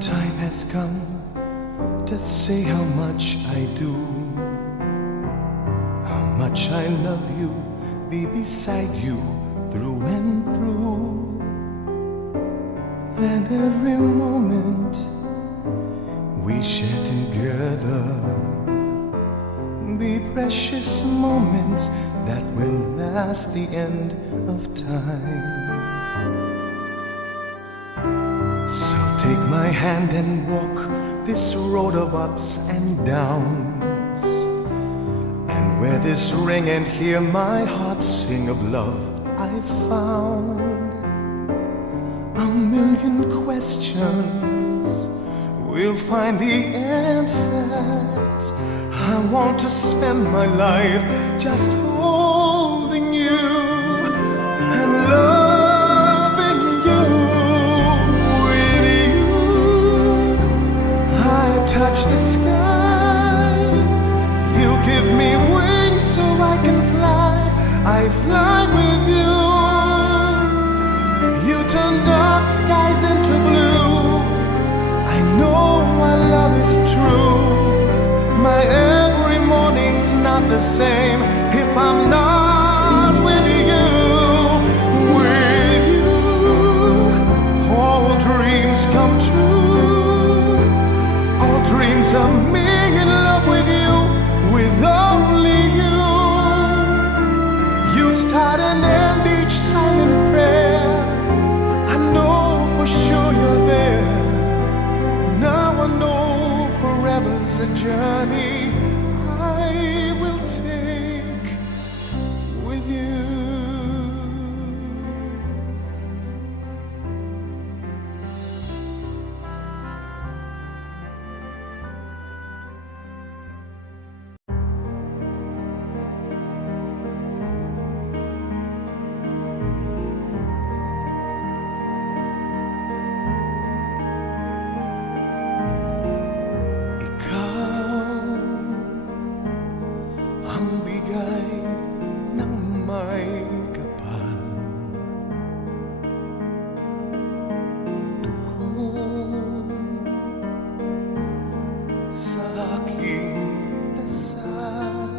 time has come to say how much I do, how much I love you, be beside you through and through. And every moment we share together be precious moments that will last the end of time. So take my hand and walk this road of ups and downs, and wear this ring and hear my heart sing of love I found. A million questions, we'll find the answers. I want to spend my life just holding you and loving you. With you, I touch the sky. You give me wings so I can fly. I fly with you. You turn dark skies into blue. I know our love is true. My every morning's not the same if I'm not with you. With you, all dreams come true. All dreams of me in love with you, with only you. You start and end each silent prayer. I know for sure you're there. Now I know forever's a journey I will take with you. Ang bigay ng may kapal, tugon sa aking dasal,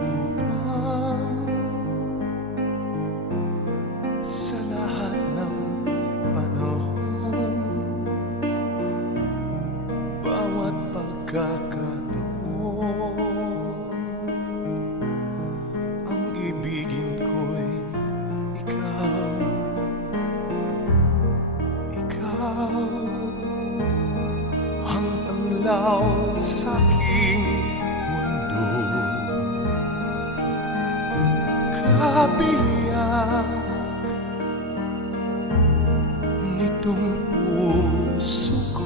upang sa lahat ng panahon, bawat pagkakataon, ang ibigin ko'y ikaw. Ikaw ang panglaw sa aking mundo, kabiyak nitong puso ko.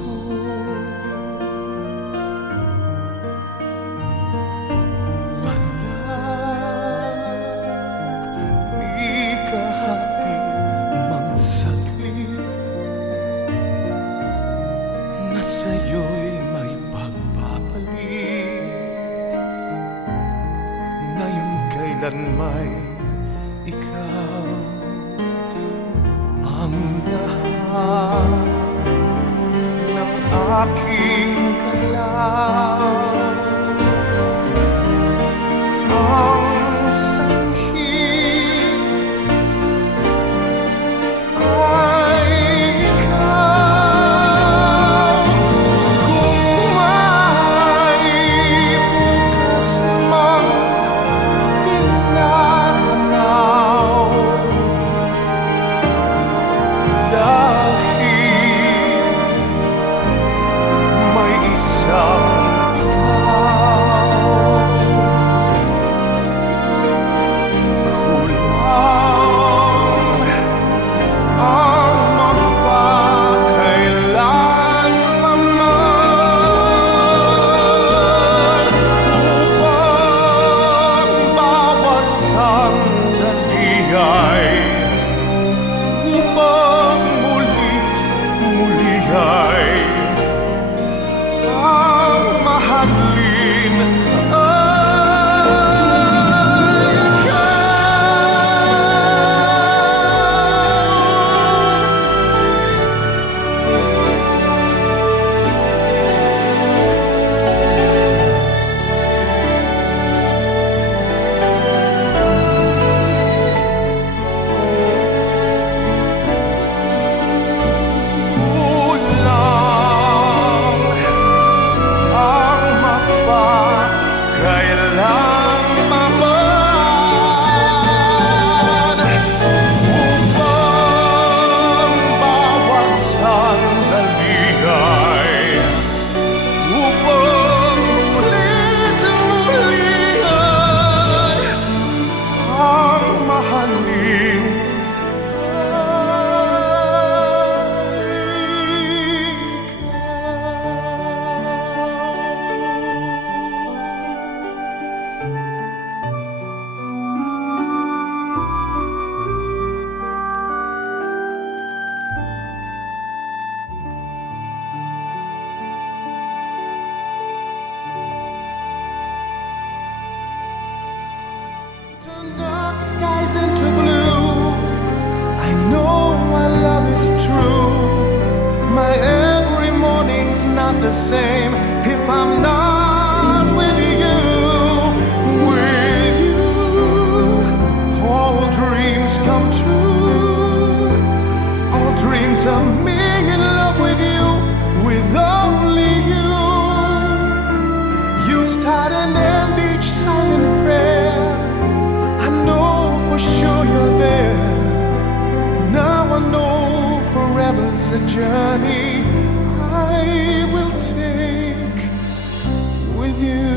Sa'yo'y may pagpapalit, ngayon kailan may ikaw ang lahat ng aking galaw, ang sanhi not the same if I'm not with you. With you, all dreams come true. All dreams of me in love with you, with only you. You start and end each silent prayer. I know for sure you're there. Now I know forever's a journey I will take with you.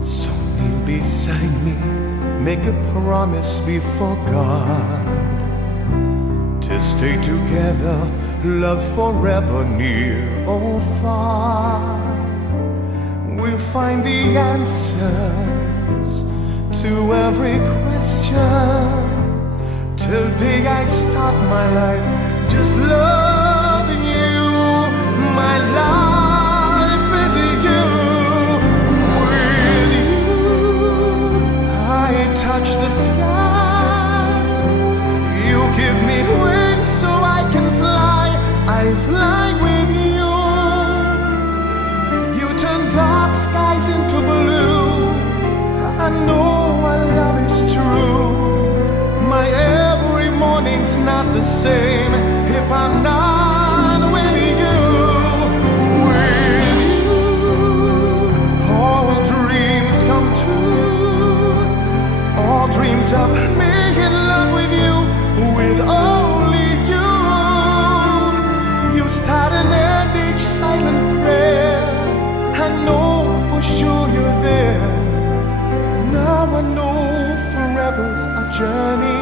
So kneel beside me, make a promise before God to stay together, love forever, near or far. We'll find the answers to every question. Today I start my life just loving you. My life is you. With you, I touch the sky. You give me wings so I can fly. I fly with you. You turn dark skies into blue. I know our love is true. My every morning's not the same if I'm not with you. With you, all dreams come true. All dreams of me in love with you, with only you. You start and end each silent prayer. I know for sure you're there. Now I know forever's a journey